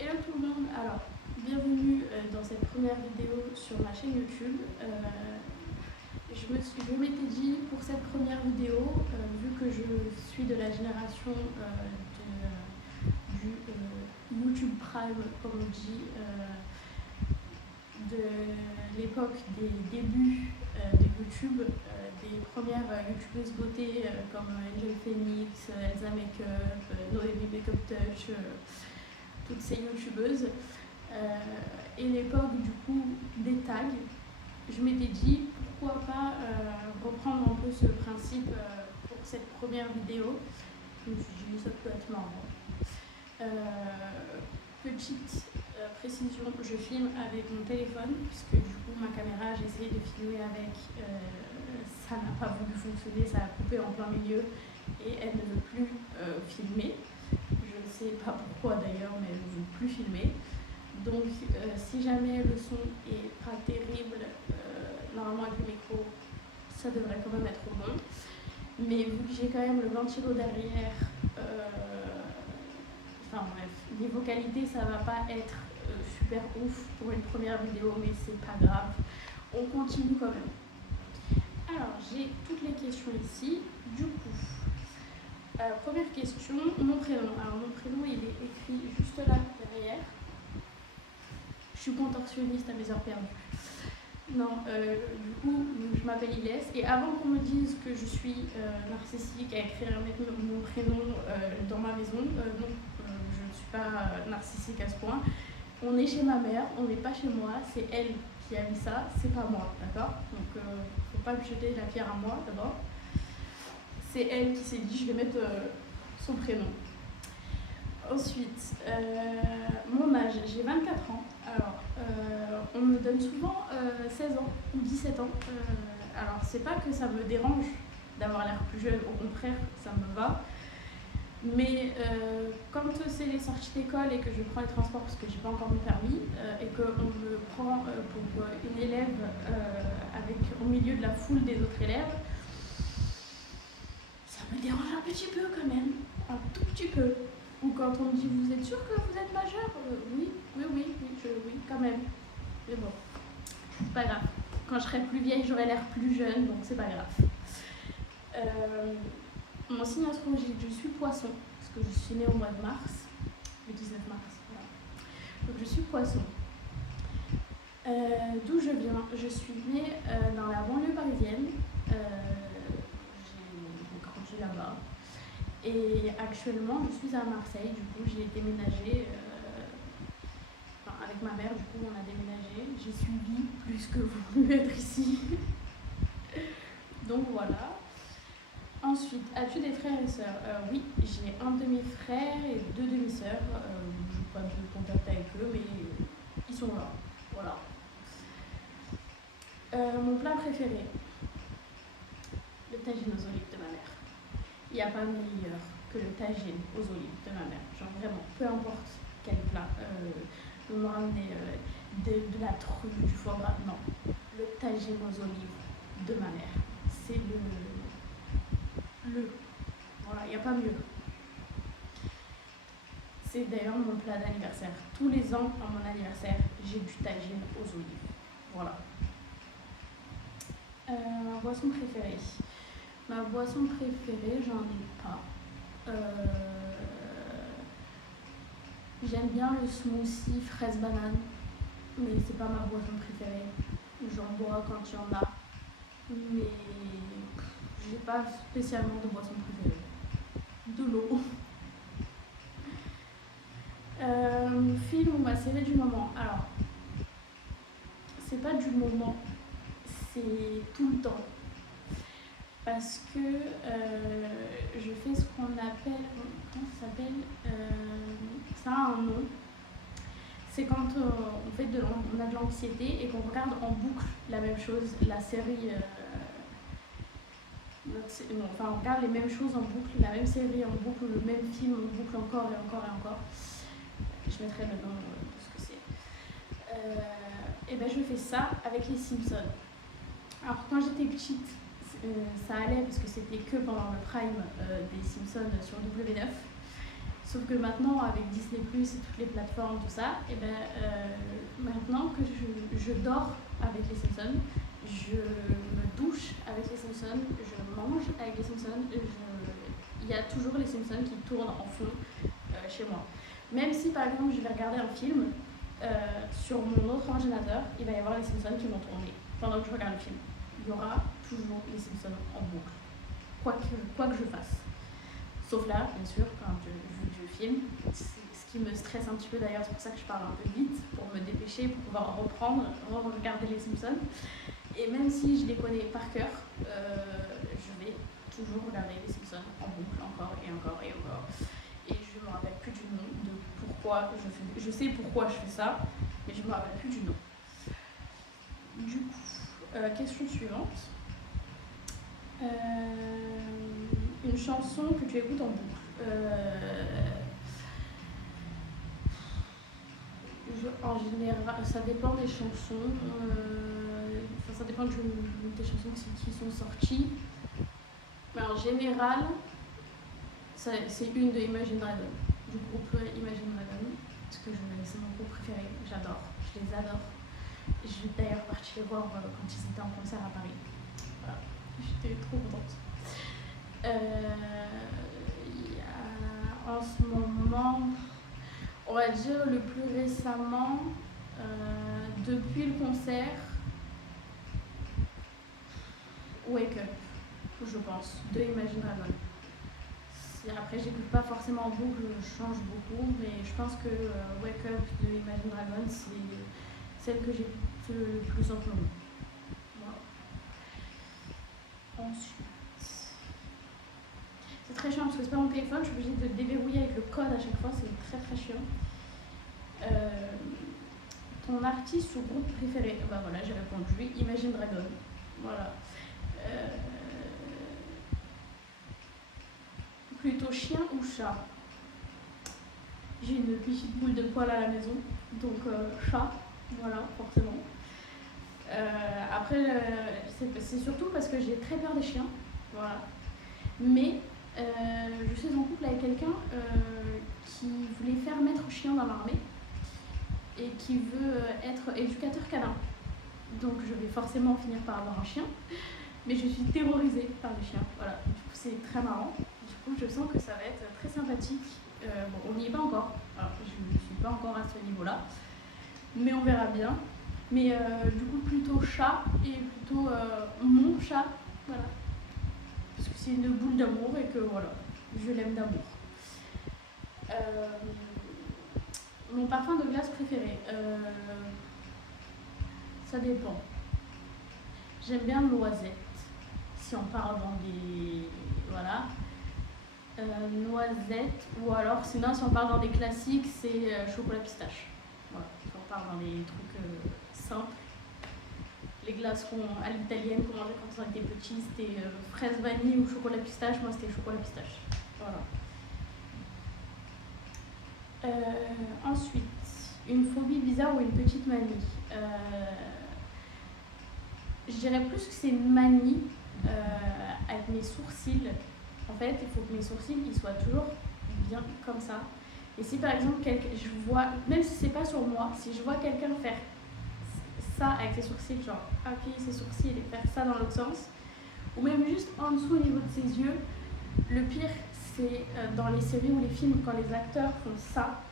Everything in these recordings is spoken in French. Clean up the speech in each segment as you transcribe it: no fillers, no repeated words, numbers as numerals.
Hello tout le monde, alors bienvenue dans cette première vidéo sur ma chaîne YouTube. Je m'étais dit pour cette première vidéo, vu que je suis de la génération du YouTube Prime, comme on dit, de l'époque des débuts de YouTube, des premières youtubeuses beauté comme Angel Phoenix, Elsa Makeup, Noémie Makeup Touch, toutes ces youtubeuses, et l'époque du coup des tags. Je m'étais dit pourquoi pas reprendre un peu ce principe pour cette première vidéo. Je me suis dit ça peut être marrant. Petite précision, je filme avec mon téléphone puisque du coup ma caméra j'ai essayé de filmer avec, ça n'a pas voulu fonctionner, ça a coupé en plein milieu et elle ne veut plus filmer. Je ne sais pas pourquoi d'ailleurs, mais elle ne veut plus filmer. Donc si jamais le son est pas terrible, normalement avec le micro ça devrait quand même être bon. Mais vu que j'ai quand même le ventilo derrière, enfin bref, niveau qualité ça va pas être super ouf pour une première vidéo, mais c'est pas grave, on continue quand même. Alors j'ai toutes les questions ici, du coup. Première question, mon prénom. Alors mon prénom il est écrit juste là derrière. Je suis contorsionniste à mes heures perdues. Non, du coup je m'appelle Ilès et avant qu'on me dise que je suis narcissique à écrire mon prénom dans ma maison, non, je ne suis pas narcissique à ce point. On est chez ma mère, on n'est pas chez moi, c'est elle qui a mis ça, c'est pas moi, d'accord? Donc faut pas me jeter la pierre à moi d'abord. C'est elle qui s'est dit je vais mettre son prénom. Ensuite, mon âge, j'ai 24 ans. Alors, on me donne souvent 16 ans ou 17 ans. Alors, c'est pas que ça me dérange d'avoir l'air plus jeune, au contraire, ça me va. Mais quand c'est les sorties d'école et que je prends les transports parce que j'ai pas encore mon permis et qu'on me prend pour une élève au milieu de la foule des autres élèves, ça me dérange un petit peu quand même, un tout petit peu. Ou quand on me dit vous êtes sûr que vous êtes majeur? Oui, quand même. Mais bon, c'est pas grave. Quand je serai plus vieille, j'aurai l'air plus jeune, donc c'est pas grave. Mon signe astrologique, je suis poisson, parce que je suis née au mois de mars, le 19 mars. Voilà. Donc je suis poisson. D'où je viens? Je suis née dans la banlieue parisienne. J'ai grandi là-bas. Et actuellement, je suis à Marseille. Du coup, j'ai déménagé. Avec ma mère, du coup, on a déménagé. J'ai suivi plus que voulu être ici. Donc voilà. Ensuite, as-tu des frères et sœurs? Oui, j'ai un demi-frère et 2 demi-sœurs. Je n'ai pas de contact avec eux, mais ils sont là. Voilà. Mon plat préféré? Le tagine aux olives de ma mère. Il n'y a pas meilleur que le tagine aux olives de ma mère. Genre vraiment, peu importe quel plat. Vous me ramenez de la truffe, du foie gras. Non, le tagine aux olives de ma mère. C'est voilà, il n'y a pas mieux. C'est d'ailleurs mon plat d'anniversaire. Tous les ans, à mon anniversaire, j'ai du tagine aux olives. Voilà. Ma boisson préférée. Ma boisson préférée, j'en ai pas. J'aime bien le smoothie fraise-banane, mais c'est pas ma boisson préférée. J'en bois quand il y en a, mais j'ai pas spécialement de boisson préférée. De l'eau. Film ou ma série du moment? Alors, c'est pas du moment, c'est tout le temps. Parce que je fais ce qu'on appelle, comment ça s'appelle, ça a un nom. C'est quand on a de l'anxiété et qu'on regarde en boucle la même chose, la série, on regarde les mêmes choses en boucle, la même série en boucle, le même film en boucle encore et encore et encore. Je mettrai le nom de ce que c'est. Et ben je fais ça avec les Simpsons. Alors quand j'étais petite, ça allait parce que c'était que pendant le prime des Simpsons sur W9. Sauf que maintenant, avec Disney+, et toutes les plateformes, tout ça, et maintenant que je dors avec les Simpsons, je me douche avec les Simpsons, je mange avec les Simpsons, il y a toujours les Simpsons qui tournent en fond chez moi. Même si par exemple je vais regarder un film, sur mon autre ordinateur, il va y avoir les Simpsons qui vont tourner pendant que je regarde le film. Il y aura toujours les Simpsons en boucle, quoi que je fasse. Sauf là, bien sûr, quand je filme. Ce qui me stresse un petit peu d'ailleurs, c'est pour ça que je parle un peu vite, pour me dépêcher, pour pouvoir regarder les Simpsons. Et même si je les connais par cœur, je vais toujours regarder les Simpsons en boucle, encore et encore et encore. Et je me rappelle plus du nom, de pourquoi je sais pourquoi je fais ça, mais je me rappelle plus du nom. Du coup, question suivante. Une chanson que tu écoutes en boucle. En général, ça dépend des chansons. Ça dépend des chansons qui sont sorties. Mais en général, c'est une de Imagine Dragons, du groupe Imagine Dragons, parce que c'est mon groupe préféré. J'adore, je les adore. Je suis d'ailleurs partie les voir quand ils étaient en concert à Paris. Voilà. J'étais trop contente. En ce moment, on va dire le plus récemment, depuis le concert, Wake Up, je pense, de Imagine Dragons. Après, j'écoute pas forcément en boucle, je change beaucoup, mais je pense que Wake Up de Imagine Dragons, c'est celle que j'écoute le plus en ce moment. Voilà. Ensuite, c'est très chiant parce que c'est pas mon téléphone, je suis obligée de déverrouiller avec le code à chaque fois, c'est très très chiant. Ton artiste ou groupe préféré? Bah voilà, j'ai répondu Imagine Dragons. Voilà. Plutôt chien ou chat? J'ai une petite boule de poil à la maison, donc chat, voilà, forcément. Après, c'est surtout parce que j'ai très peur des chiens, voilà. Mais je suis en couple avec quelqu'un qui voulait faire maître chien dans l'armée et qui veut être éducateur canin. Donc je vais forcément finir par avoir un chien, mais je suis terrorisée par les chiens, voilà. Du coup, c'est très marrant. Du coup, je sens que ça va être très sympathique. Bon, on n'y est pas encore, alors, je ne suis pas encore à ce niveau-là, mais on verra bien. Mais du coup, plutôt chat et plutôt mon chat, voilà. Parce que c'est une boule d'amour et que voilà, je l'aime d'amour. Mon parfum de glace préféré, ça dépend. J'aime bien noisette, si on part dans des... Voilà. Noisette, ou alors sinon si on part dans des classiques, c'est chocolat pistache. Voilà, si on part dans des trucs simples. Les glaces à l'italienne qu'on mangeait quand on était petit, c'était fraise vanille ou chocolat pistache. Moi, c'était chocolat pistache. Voilà. Ensuite, une phobie bizarre ou une petite manie. Je dirais plus que c'est une manie avec mes sourcils. En fait, il faut que mes sourcils ils soient toujours bien comme ça. Et si par exemple, je vois, même si c'est pas sur moi, si je vois quelqu'un faire ça avec ses sourcils, genre appuyer ses sourcils et faire ça dans l'autre sens, ou même juste en dessous au niveau de ses yeux, le pire c'est dans les séries ou les films quand les acteurs font ça,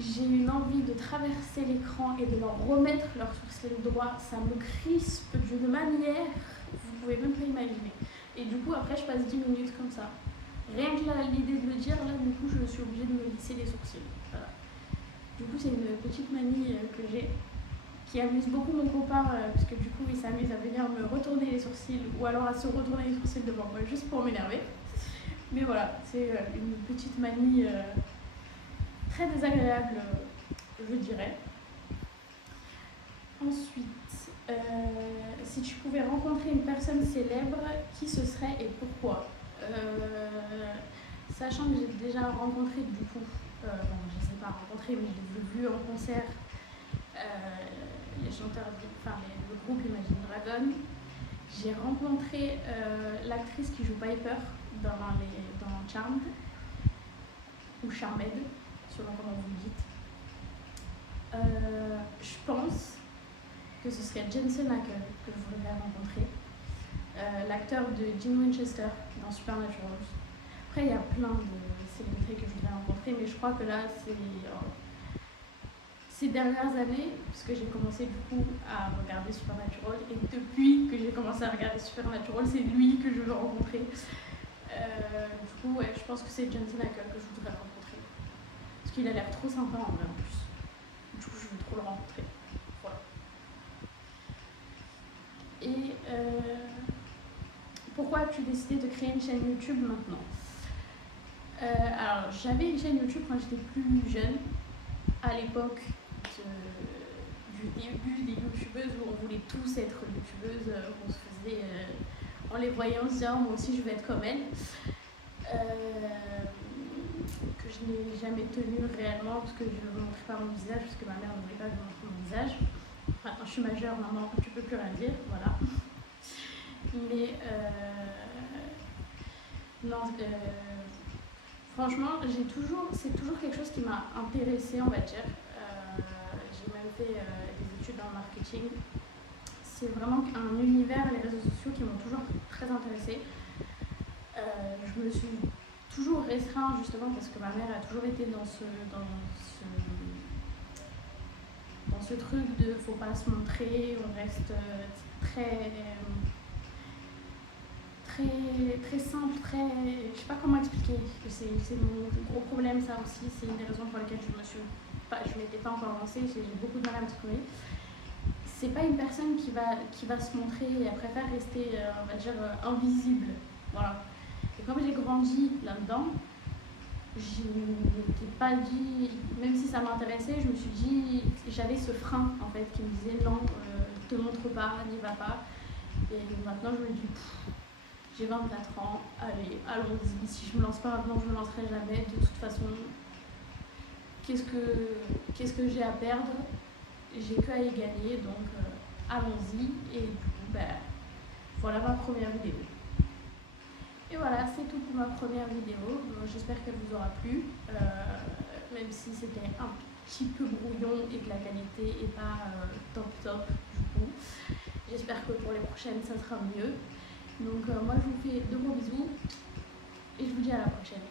j'ai une envie de traverser l'écran et de leur remettre leurs sourcils droits, ça me crispe d'une manière, vous pouvez même pas imaginer. Et du coup après je passe 10 minutes comme ça. Rien que là, l'idée de le dire, là du coup je suis obligée de me lisser les sourcils. Voilà. Du coup c'est une petite manie que j'ai, qui amuse beaucoup mon copain, parce que du coup il s'amuse à venir me retourner les sourcils, ou alors à se retourner les sourcils devant moi, juste pour m'énerver. Mais voilà, c'est une petite manie très désagréable, je dirais. Ensuite, si tu pouvais rencontrer une personne célèbre, qui ce serait et pourquoi? Sachant que j'ai déjà rencontré du coup, bon je ne sais pas rencontré, mais je les ai vus en concert, les chanteurs, enfin le groupe Imagine Dragons. J'ai rencontré l'actrice qui joue Piper dans Charmed. ou Charmed, selon comment vous le dites. Je pense que ce serait Jensen Ackles que je voudrais rencontrer, l'acteur de Dean Winchester dans Supernatural. Après, il y a plein de célébrités que je voudrais rencontrer, mais je crois que là, c'est ces dernières années, puisque j'ai commencé du coup à regarder Supernatural, et depuis que j'ai commencé à regarder Supernatural, c'est lui que je veux rencontrer. Du coup, ouais, je pense que c'est Jensen Ackles que je voudrais rencontrer. Parce qu'il a l'air trop sympa en vrai en plus. Du coup, je veux trop le rencontrer. Voilà. Et pourquoi as-tu décidé de créer une chaîne YouTube maintenant? Alors, j'avais une chaîne YouTube quand j'étais plus jeune, à l'époque du début des youtubeuses où on voulait tous être youtubeuses, on se faisait, en les voyant, on se disait oh, moi aussi je vais être comme elle. Que je n'ai jamais tenu réellement parce que je ne montrais pas mon visage, parce que ma mère ne voulait pas que je montre mon visage. Maintenant je suis majeure, maman, tu peux plus rien dire, voilà. Mais non, franchement, c'est toujours quelque chose qui m'a intéressée, on va dire. J'ai même fait des études dans le marketing. C'est vraiment un univers, les réseaux sociaux qui m'ont toujours très intéressée. Je me suis toujours restreint justement parce que ma mère a toujours été dans ce truc de faut pas se montrer, on reste très simple, je sais pas comment expliquer, c'est mon gros problème ça aussi, c'est une des raisons pour lesquelles je m'étais pas encore lancée, j'ai beaucoup de mal à m'exprimer. C'est pas une personne qui va se montrer, elle préfère rester, on va dire, invisible, voilà. Et comme j'ai grandi là-dedans, je m'étais pas dit, même si ça m'intéressait, je me suis dit, j'avais ce frein en fait qui me disait non, te montre pas, n'y va pas. Et maintenant je me dis, j'ai 24 ans, allez, allons-y, si je me lance pas maintenant, je me lancerai jamais, de toute façon, qu'est-ce que j'ai à perdre? J'ai que à y gagner, donc allons-y. Et du coup, voilà ma première vidéo. Et voilà, c'est tout pour ma première vidéo. J'espère qu'elle vous aura plu, même si c'était un petit peu brouillon et que la qualité n'est pas top du coup. J'espère que pour les prochaines, ça sera mieux. Donc moi, je vous fais de gros bisous et je vous dis à la prochaine.